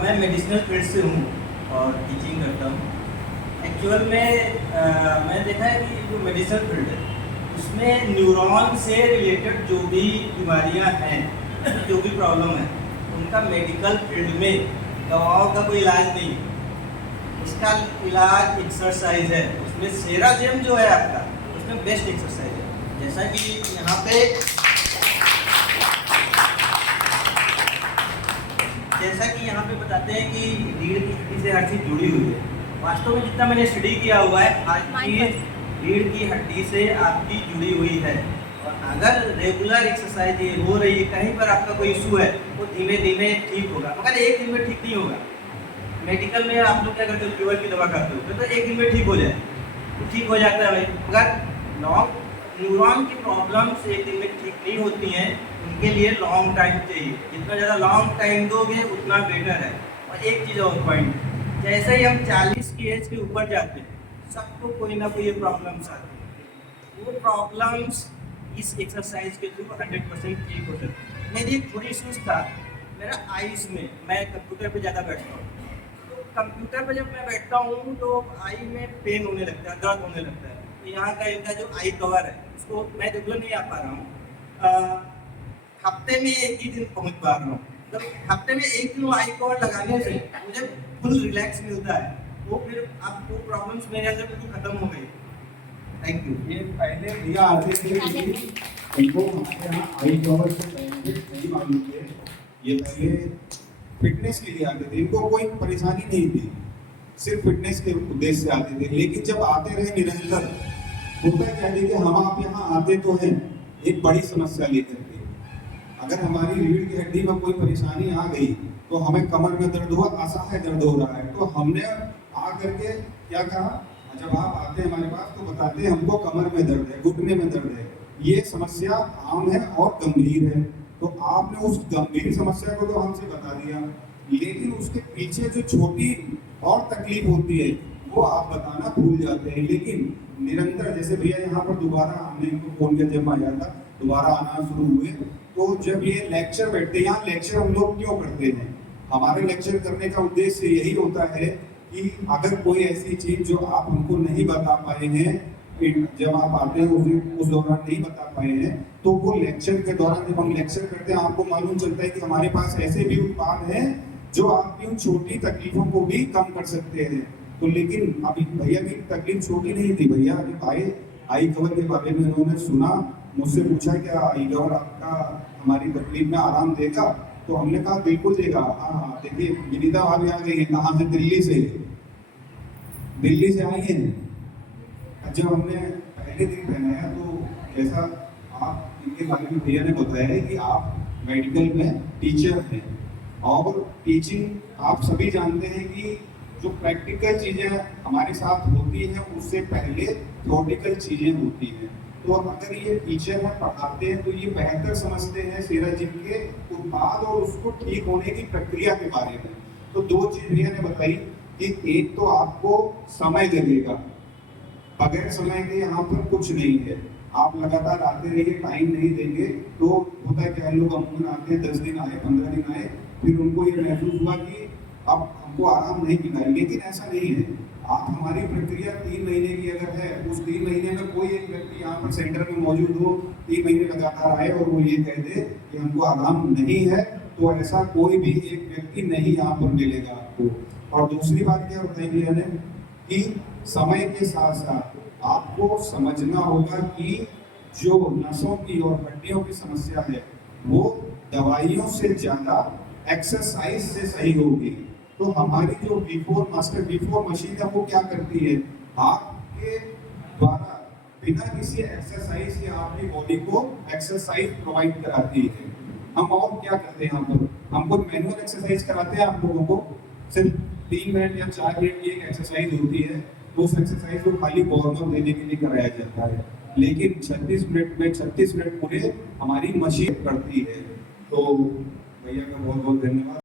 मैं medicinal field से हूँ और टीचिंग करता हूँ। एक्चुअल में मैंने देखा है कि जो मेडिसिनल फील्ड है उसमें न्यूरॉन से रिलेटेड जो भी बीमारियाँ हैं, जो भी प्रॉब्लम है, उनका मेडिकल फील्ड में दवाओं का कोई इलाज नहीं है। उसका इलाज एक्सरसाइज है। उसमें सेराजेम जो है आपका, उसमें बेस्ट एक्सरसाइज है। जैसा कि यहाँ पे बताते हैं कि रीढ़ की हड्डी से हर चीज़ जुड़ी हुई है। वास्तव में जितना मैंने स्टडी किया हुआ है, हर चीज़ रीढ़ की हड्डी से आपकी जुड़ी हुई है। और अगर रेगुलर एक्सरसाइज ये हो रही है, कहीं पर आपका कोई इशू है, वो धीमे धीमे ठीक होगा, मगर एक दिन में ठीक नहीं होगा। मेडिकल में आप लोग क्या करते हो, फीवर की दवा खाते हो तो एक दिन में ठीक हो जाए, तो ठीक हो जाता है भाई, मगर लॉन्ग न्यूरॉन की प्रॉब्लम्स एक दिन में ठीक नहीं होती हैं। उनके लिए लॉन्ग टाइम चाहिए। जितना ज़्यादा लॉन्ग टाइम दोगे उतना बेटर है। और एक चीज़ और पॉइंट, जैसे ही हम 40 की एज के ऊपर जाते हैं, सबको कोई ना कोई प्रॉब्लम्स आती है। वो प्रॉब्लम्स इस एक्सरसाइज के थ्रू 100% ठीक हो सकती है। मेरी एक थोड़ी इशूज़ था मेरा आईज में। मैं कंप्यूटर पे ज़्यादा बैठता हूँ, तो कंप्यूटर पे जब मैं बैठता हूँ तो आई में पेन होने लगता है, दर्द होने लगता है। तो यहाँ का इनका जो आई कवर है, उसको मैं रेगुलर नहीं आ पा रहा हूँ। हफ्ते में एक ही दिन पहुँच पा रहा हूँ। मतलब हफ्ते में एक दिन आई कवर लगाने से मुझे फुल रिलैक्स मिलता है। वो फिर अब वो प्रॉब्लम्स मेरे अंदर बिल्कुल खत्म हो गई। Thank you. ये पहले भैया आते थे कि उनको हमारे यहाँ आई कवर से बेनिफिट नहीं मालूम थे। ये पहले फिटनेस के लिए आते थे, इनको कोई परेशानी नहीं थी, सिर्फ फिटनेस के उद्देश्य से आते थे। लेकिन जब आते रहे निरंतर, होता क्या है कि हम आप यहाँ आते तो हैं एक बड़ी समस्या लेकर के। अगर हमारी रीढ़ की हड्डी में कोई परेशानी आ गई तो हमें कमर में दर्द हुआ, असह्य दर्द हो रहा है, तो हमने आ करके क्या कहा, जब आप आते हैं हमारे पास तो बताते हैं हमको कमर में दर्द है, घुटने में दर्द है। ये समस्या आम है और गंभीर है। तो आपने उस गंभीर समस्या को तो हमसे बता दिया, लेकिन उसके पीछे जो छोटी और तकलीफ होती है वो आप बताना भूल जाते हैं। लेकिन निरंतर, जैसे भैया यहाँ पर दोबारा हमने इनको फोन किया जब आया था, दोबारा आना शुरू हुए, तो जब ये लेक्चर बैठते हैं, यहाँ लेक्चर हम लोग क्यों करते हैं, हमारे लेक्चर करने का उद्देश्य यही होता है कि अगर कोई ऐसी चीज जो आप हमको नहीं बता पाए हैं, जब आप आते हैं उस दौरान नहीं बता पाए हैं, तो वो लेक्चर के दौरान जब हम लेक्चर करते हैं आपको मालूम चलता है कि हमारे पास ऐसे भी उत्पाद हैं जो आपकी उन छोटी तकलीफों को भी कम कर सकते हैं। तो लेकिन अभी भैया की तकलीफ छोटी नहीं थी। भैया जब आए, आई कवर के बारे में उन्होंने सुना, मुझसे पूछा क्या आई कवर आपका हमारी तकलीफ में आराम देगा, तो हमने कहा बिल्कुल देगा। हाँ, देखिए विनीता भाभी आ गई है, कहाँ से, दिल्ली से आई है। जब हमने पहले दिन पहनाया तो जैसा आप इनके बारे में भैया ने बताया है कि आप मेडिकल में टीचर हैं, और टीचिंग आप सभी जानते हैं कि जो प्रैक्टिकल चीज़ें हमारे साथ होती हैं उससे पहले थ्योरेटिकल चीज़ें होती हैं। तो अगर ये टीचर हैं, पढ़ाते हैं, तो ये बेहतर समझते हैं सेराजिम के उत्पाद और उसको ठीक होने की प्रक्रिया के बारे में। तो दो चीज़ भैया ने बताई कि एक तो आपको समय लगेगा, बगैर समय के यहाँ पर कुछ नहीं है। आप लगातार आते रहिए, टाइम नहीं देंगे तो होता है क्या, लोग अमूमन आते हैं 10 दिन आए, 15 दिन आए, फिर उनको ये महसूस हुआ कि अब हमको आराम नहीं मिला है। लेकिन ऐसा नहीं है। आप हमारी प्रक्रिया 3 महीने की अगर है, उस 3 महीने में कोई एक व्यक्ति यहाँ पर सेंटर में मौजूद हो, 3 महीने लगातार आए और वो ये कह दे कि हमको आराम नहीं है, तो ऐसा कोई भी एक व्यक्ति नहीं यहाँ पर मिलेगा आपको। और दूसरी बात क्या बताई भैया ने कि समय के साथ साथ आपको समझना होगा कि जो नसों की और हड्डियों की समस्या है वो दवाइयों से ज्यादा एक्सरसाइज से सही होगी। तो हमारी जो बिफोर मशीन है वो क्या करती है, आपके द्वारा बिना किसी एक्सरसाइज के आपकी बॉडी को एक्सरसाइज प्रोवाइड कराती है। हम और क्या करते हैं यहाँ पर, हम कोई मैनुअल एक्सरसाइज कराते हैं आप लोगों को, सिर्फ 3 मिनट या 4 मिनट की एक एक्सरसाइज होती है, तो उस एक्सरसाइज को खाली वार्म देने के लिए कराया जाता है। लेकिन 36 मिनट पूरे हमारी मशीन करती है। तो भैया का बहुत बहुत धन्यवाद।